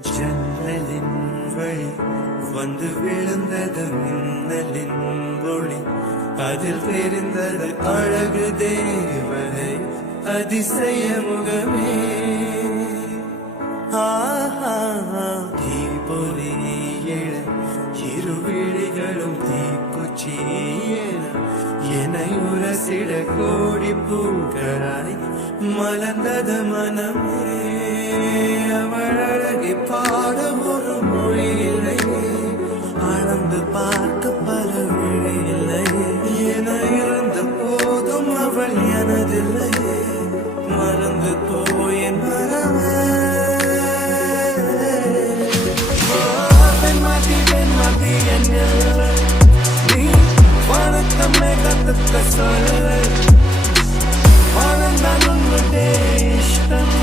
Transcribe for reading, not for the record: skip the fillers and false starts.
ஜன்னலின் வழி வந்து விழுந்தது மின்னலின் ஒளி, அதில் தெரிந்தது அழகு தேவதை அதிசய முகமே. தீபொலி எழ இரு விழிகளும் தீக்குச்சி என்னை உரசிட கோடி பூக்களாய் மலர்ந்தது மனமே. அவள் அழகி பாட ஒரு மொழி இல்லையே, அளந்து பார்க்க பல விழி இல்லையே. என இருந்த போதும் அவள் எனதில்லையே, மறந்து போய் மனமே. பெண்மாதி என்ன நீ வணக்கமே கத்துக்க சொல்ல, வளர்ந்தால் உன்னுடைய இஷ்டம்.